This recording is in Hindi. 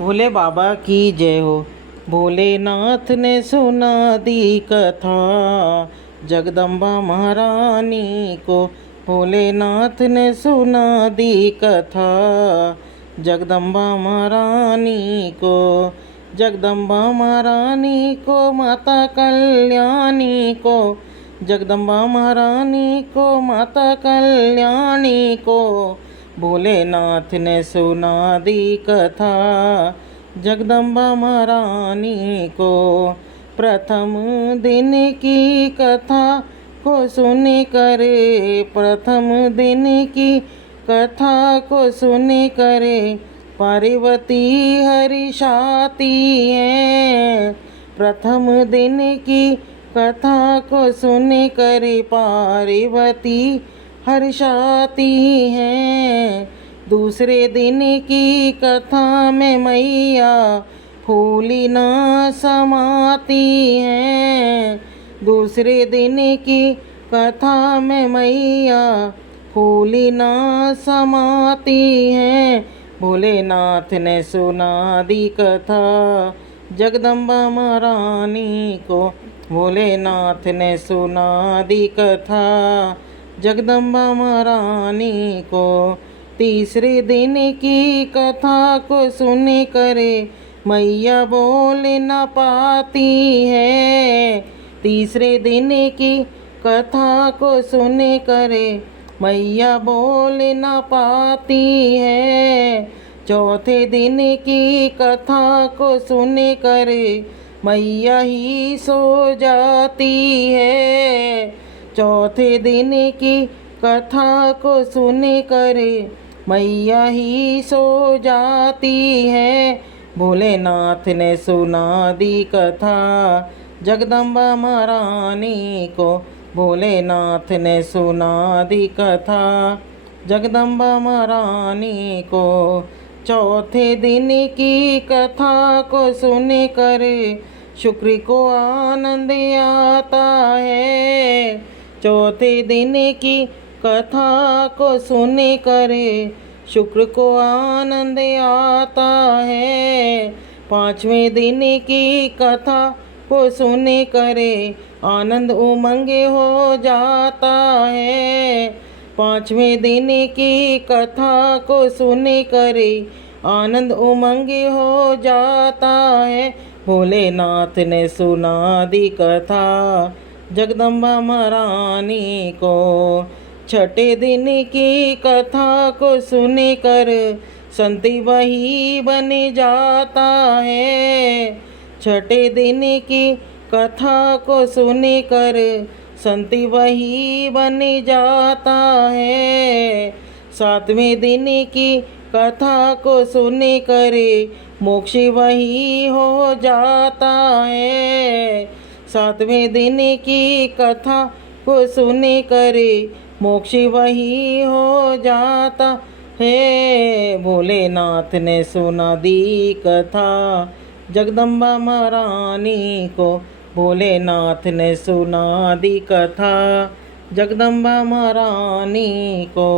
भोले बाबा की जय हो। भोलेनाथ ने सुना दी कथा जगदम्बा महारानी को। भोलेनाथ ने सुना दी कथा जगदम्बा महारानी को। जगदम्बा महारानी को माता कल्याणी को। जगदम्बा महारानी को माता कल्याणी को। भोलेनाथ ने सुना दी कथा जगदम्बा महारानी को। प्रथम दिन की कथा को सुन कर, प्रथम दिन की कथा को सुन कर पार्वती हर्षाती है। प्रथम दिन की कथा को सुन कर पार्वती हर्षाती हैं। दूसरे दिन की कथा में मैया फूली ना समाती हैं। दूसरे दिन की कथा में मैया फूली ना समाती हैं। भोलेनाथ ने सुना दी कथा जगदम्बा महारानी को। भोलेनाथ ने सुना दी कथा जगदम्बा महारानी को। तीसरे दिन की कथा को सुन कर मैया बोल न पाती है। तीसरे दिन की कथा को सुन कर मैया बोल न पाती है। चौथे दिन की कथा को सुन कर मैया ही सो जाती है। चौथे दिन की कथा को सुन कर मैया ही सो जाती है। भोलेनाथ ने सुना दी कथा जगदम्बा महारानी को। भोलेनाथ ने सुना दी कथा जगदम्बा महारानी को। चौथे दिन की कथा को सुन कर शुक्र को आनंद आता है। चौथे दिन की कथा को सुन कर शुक्र को आनंद आता है। पांचवें दिन की कथा को सुन कर आनंद उमंग हो जाता है। पांचवें दिन की कथा को सुन कर आनंद उमंग हो जाता है। भोलेनाथ ने सुना दी कथा जगदम्बा महारानी को। छठे दिन की कथा को सुन कर संत वही बन जाता है। छठे दिन की कथा को सुन कर संत वही बन जाता है। सातवें दिन की कथा को सुन कर मोक्ष वही हो जाता है। सातवें दिन की कथा को सुन कर मोक्ष वही हो जाता है। भोलेनाथ ने सुना दी कथा जगदम्बा महारानी को। भोलेनाथ ने सुना दी कथा जगदम्बा महारानी को।